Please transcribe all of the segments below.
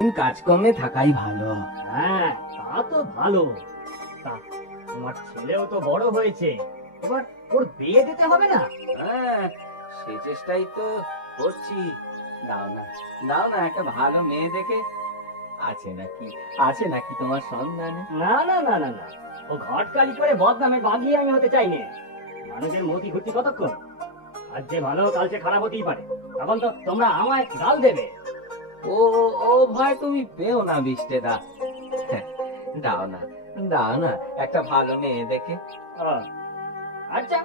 কাজকর্মে থাকাই ভালো। হ্যাঁ, তা তো ভালো। তা তোমার ছেলেও তো বড় হয়েছে, এবার ওর বিয়ে দিতে হবে না? হ্যাঁ, সে চেষ্টাই তো করছি। দাও না, দাও না একটা ভালো মেয়ে দেখে। আছে নাকি তোমার সন্ধানে? না না না না না, ও ঘটকালি করে বদনামের বাগিয়ে আমি হতে চাই না। মানুষের মতি ঘুরতি কতক্ষণ? আজ যে ভালো কাল যে খারাপ হতেই পারে, তখন তো তোমরা আমায় গাল দেবে। ও ও ভয় তুমি পেও না বিষ্টে দা। দাও না, দাও না একটা ভালো মেয়ে দেখে। আচ্ছা,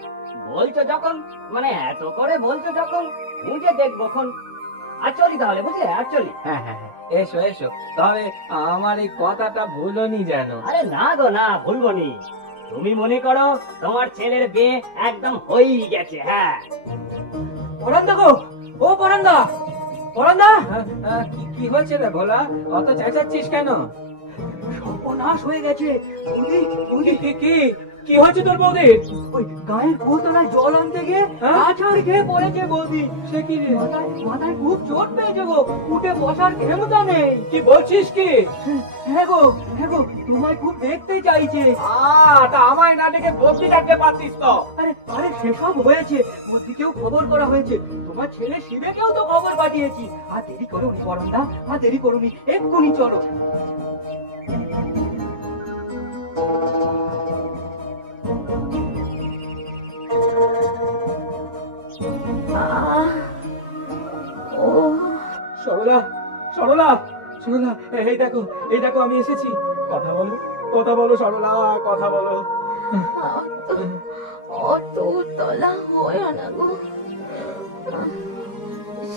বলছো যখন, মানে এত করে বলছো যখন, বুঝে দেখবখন। আর চলি তাহলে, বুঝলে? আর চলি। হ্যাঁ হ্যাঁ হ্যাঁ, এসো এসো, তবে আমার এই কথাটা ভুলোনি যেন। আরে না গো না, ভুলবো নি। তুমি মনে করো তোমার ছেলের বিয়ে একদম হয়েই গেছে। হ্যাঁ, পরান্দা গো, ও পরান্দা, পরান্দা। কি হয়েছে রে ভোলা, অত চেঁচাচ্ছিস কেন? সর্বনাশ হয়ে গেছে। কি হয়েছে তোর বৌদি? ওই গায়ের কুতলায় জল আনতে গিয়ে আছাড় খেয়ে পড়েছে বৌদি। সে কি রে? মাথায় খুব চোট পেয়েছে গো, উঠে বসার ক্ষমতা নেই। কি বলছিস কি? হ্যাঁ গো, তোমায় খুব দেখতে চাইছে। তা আমায় না ডেকে বদ্যি ডাকতে পারতিস তো। আরে সেসব হয়েছে, বদ্যিকেও খবর করা হয়েছে, তোমার ছেলে শিবেকেও তো খবর পাঠিয়েছি। আর দেরি করোনি পরান্দা, আর দেরি করোনি, এক্ষুনি চলো। সরলা, সরলা, সরলা, এই দেখো আমি এসেছি। কথা বলো সরলা, কথা বলো। অত উতলা হয় না গো,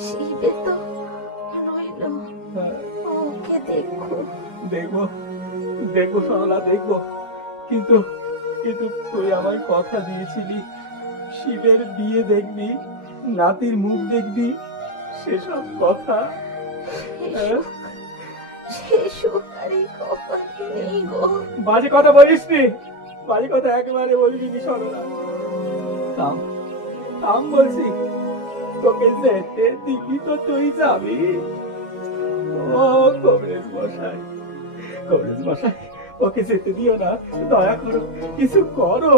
শিবে তো রইল, ওকে দেখবো সরলা, দেখবো। কিন্তু তুই আমায় কথা দিয়েছিলি, শিবের বিয়ে দেখবি, নাতির মুখ দেখবি, সেসব কথা বাজে কথা বলিস নি, বাজে কথা একেবারে বলবি নি সরলা। থাম বলছি, তোকে যেতে দিবি তো তুই যাবি। ও কবরেজ মশাই, ওকে যেতে দিও না, দয়া করো, কিছু করো।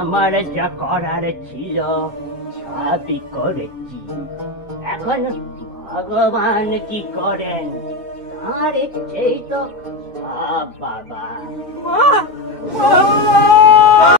আমার যা করার ছিল সবই করেছি, এখন ভগবান কি করেন তার ইচ্ছেই তো সব। বাবা